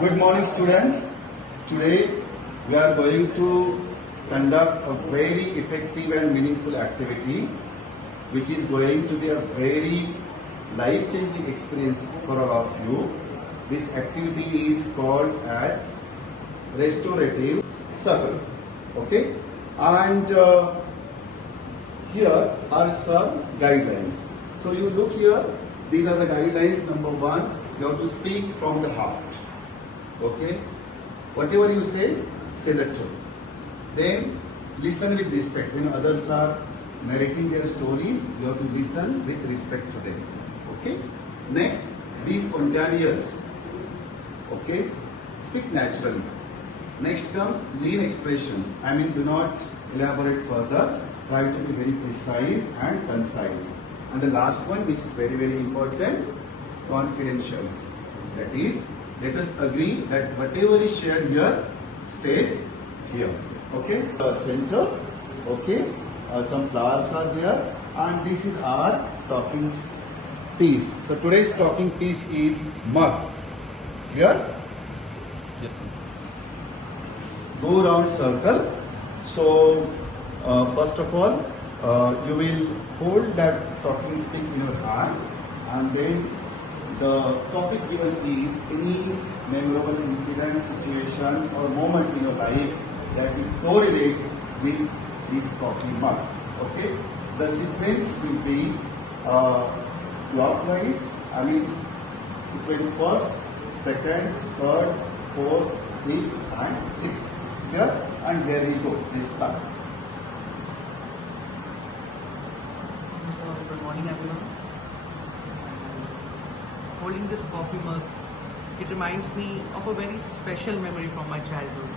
Good morning, students. Today we are going to conduct a very effective and meaningful activity which is going to be a very life-changing experience for all of you. This activity is called as Restorative Circle. Okay? And here are some guidelines. So you look here, these are the guidelines. Number one, you have to speak from the heart. Okay? Whatever you say the truth. Then listen with respect. When others are narrating their stories, you have to listen with respect to them. Okay? Next, be spontaneous. Okay? Speak naturally. Next comes lean expressions. Do not elaborate further. Try to be very precise and concise. And the last one, which is very, very important, confidentiality. That is, let us agree that whatever is shared here stays here. Okay? Center. Okay? Some flowers are there. And this is our talking piece. So today's talking piece is mug. Here? Yes, sir. Go round circle. So first of all, you will hold that talking stick in your hand, and then the topic given is any memorable incident, situation or moment in your life that will correlate with this coffee mug. Okay? The sequence will be clockwise. Sequence first, second, third, fourth, fifth and sixth. Here and here we go. Let's start. Good morning, everyone. Holding this coffee mug, it reminds me of a very special memory from my childhood.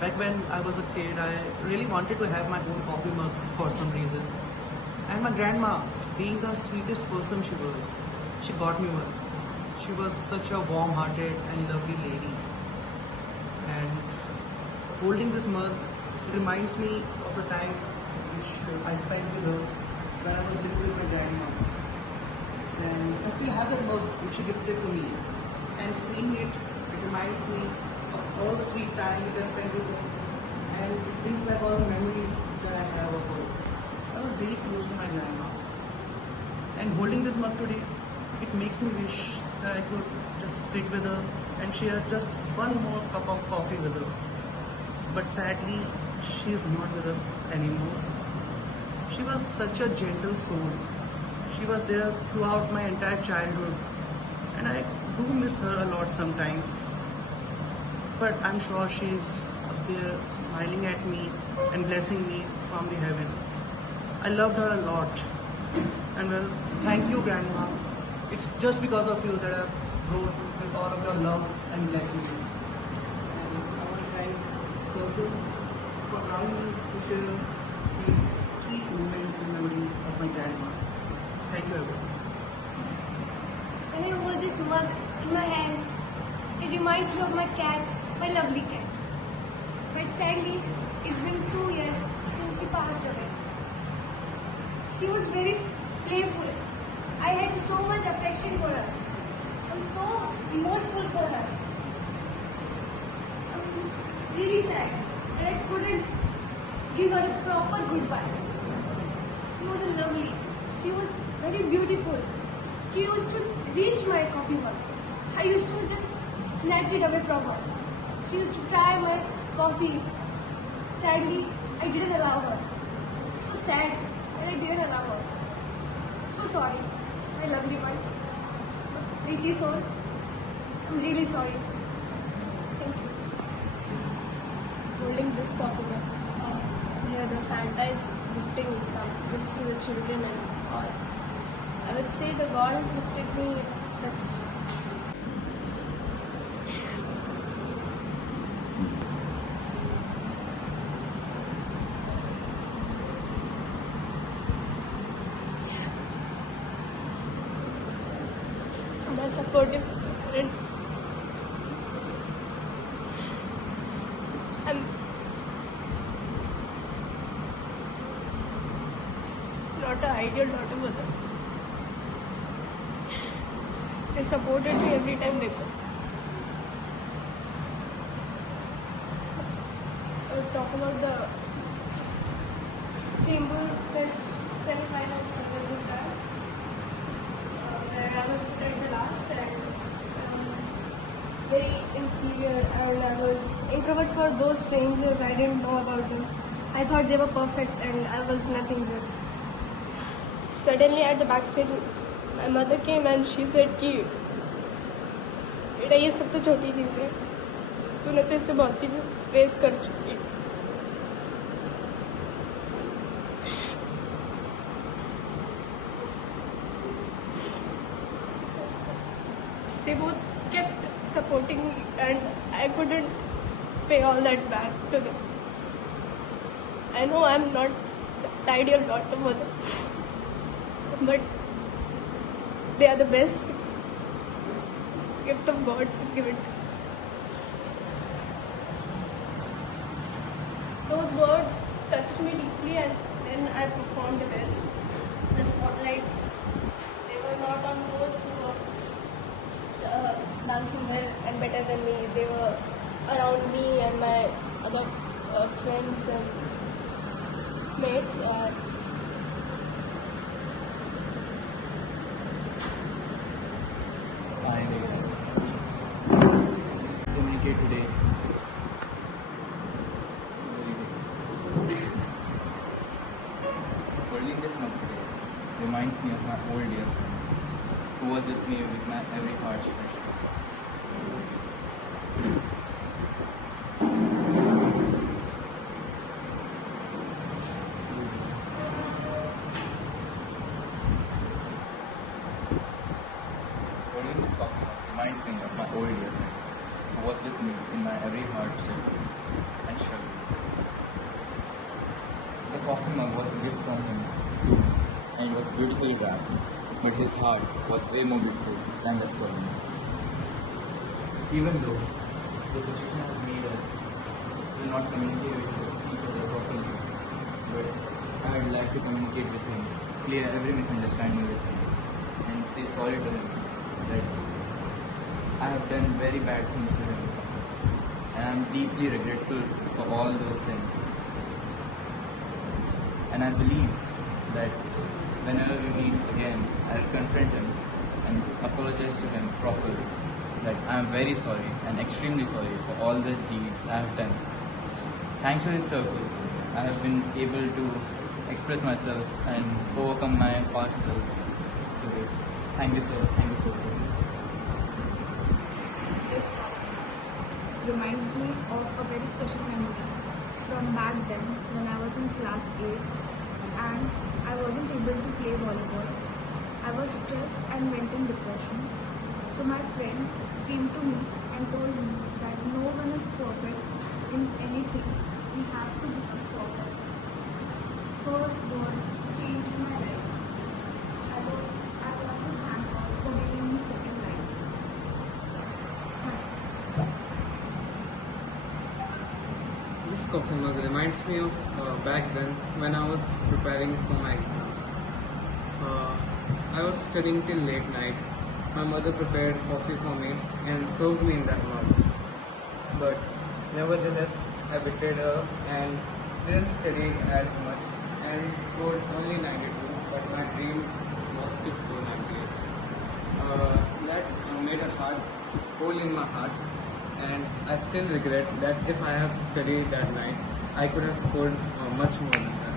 Back when I was a kid, I really wanted to have my own coffee mug for some reason. And my grandma, being the sweetest person she got me one. She was such a warm-hearted and lovely lady. And holding this mug, it reminds me of the time which I spent with her when I was living with my grandma. And I still have that mug which she gifted to me. And seeing it, it reminds me of all the sweet time which I spent with her. And it brings back all the memories that I have of her. I was really close to my grandma. And holding this mug today, it makes me wish that I could just sit with her and share just one more cup of coffee with her. But sadly, she is not with us anymore. She was such a gentle soul. She was there throughout my entire childhood. And I do miss her a lot sometimes. But I'm sure she's up there smiling at me and blessing me from the heaven. I loved her a lot. And well, thank you, Grandma. It's just because of you that I've grown with all of your love and blessings. And I want to thank Circle for allowing me to share these sweet moments and memories of my grandma. Thank you, everyone. When I hold this mug in my hands, it reminds me of my cat, my lovely cat. But sadly, it's been 2 years since she passed away. She was very playful. I had so much affection for her. I'm so emotional for her. I'm really sad that I couldn't give her a proper goodbye. She was lovely. She was very beautiful. She used to reach my coffee mug. I used to just snatch it away from her. She used to try my coffee. Sadly, I didn't allow her. So sad that I didn't allow her. So sorry, my lovely one. Pretty soul. I'm really sorry. Thank you. Holding this coffee mug, here the Santa is gifting some gifts to the children and all. I would say the God has gifted me such my supportive parents and not an ideal daughter mother. They supported me every time they could. talk about the Chamber Fest semi-finals for the group dance, where I was put at the last and very inferior, and I was introvert for those strangers. I didn't know about them. I thought they were perfect and I was nothing just. Suddenly at the backstage, my mother came and she said कि बेटा ये सब तो छोटी चीज़ है, तूने तो इससे बहुत चीज़ें फेस कर चुकी. They both kept supporting me and I couldn't pay all that back to them. I know I'm not the ideal daughter for them, but they are the best gift of God's given. Those words touched me deeply and then I performed well. The spotlights, they were not on those who were dancing well and better than me. They were around me and my other friends and mates. I communicate today. Holding this mug today reminds me of my old dear friends who was with me with my every harsh pressure. Holding this coffee mug reminds me of my old dear friend who was with me in my every hardship and struggles. The coffee mug was a gift from him to me and it was beautifully wrapped, but his heart was way more beautiful than that for me. Even though the situation has made us to not communicate with each other properly, but I would like to communicate with him, clear every misunderstanding with him, and say sorry to him that I have done very bad things to him, and I am deeply regretful for all those things. And I believe that whenever we meet again, I will confront him and apologize to him properly. That I am very sorry and extremely sorry for all the deeds I have done. Thanks to this circle, I have been able to express myself and overcome my past self to this. Thank you, sir. Thank you, sir. This reminds me of a very special memory from back then when I was in class 8 and I wasn't able to play volleyball. I was stressed and went in depression. So my friend came to me and told me that no one is perfect in anything. We have to become perfect. Her words changed my life. I want to thank God for giving me second life. Thanks. This coffee mug reminds me of back then when I was preparing for my exams. I was studying till late night. My mother prepared coffee for me and served me in that mug. But nevertheless, I betrayed her and didn't study as much and scored only 92, but my dream was to score 98. That made a hole in my heart, and I still regret that if I have studied that night, I could have scored much more than that.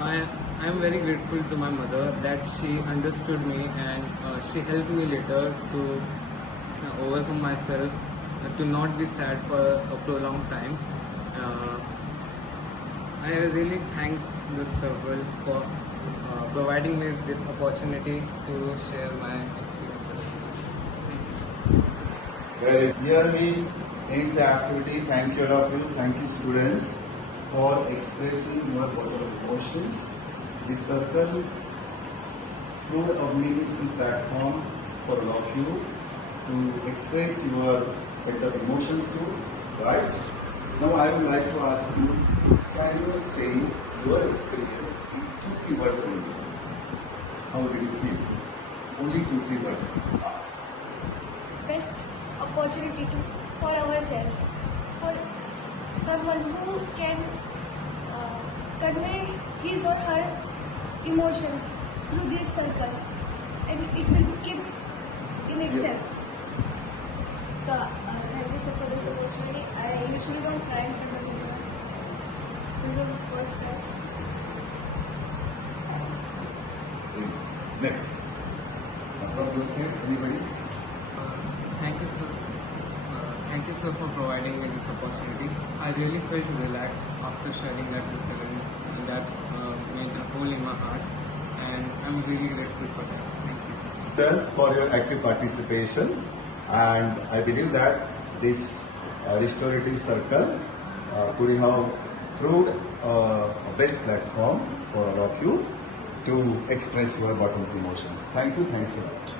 I am very grateful to my mother that she understood me and she helped me later to overcome myself, to not be sad for a prolonged time. I really thank this circle for providing me this opportunity to share my experiences. Very clearly ends the activity. Thank you all of you. Thank you students for expressing your total emotions. The circle proved a meaningful platform for all of you to express your better emotions too, right? Now I would like to ask you, can you say your experience in 2-3 words only? How did you feel? Only 2-3 words. Best opportunity for ourselves, for someone who can convey his or her emotions through these circles, and it will be kept in itself. So, thank you sir for this opportunity. I usually don't cry in front of anyone. This was the first time. Next. From your side, anybody? Thank you, sir. Thank you, sir, for providing me this opportunity. I really felt relaxed after sharing that incident, and that made a hole in my heart, and I'm really grateful for that. Thank you. Thanks for your active participations, and I believe that this restorative circle could have proved a best platform for all of you to express your bottom emotions. Thank you. Thanks a lot.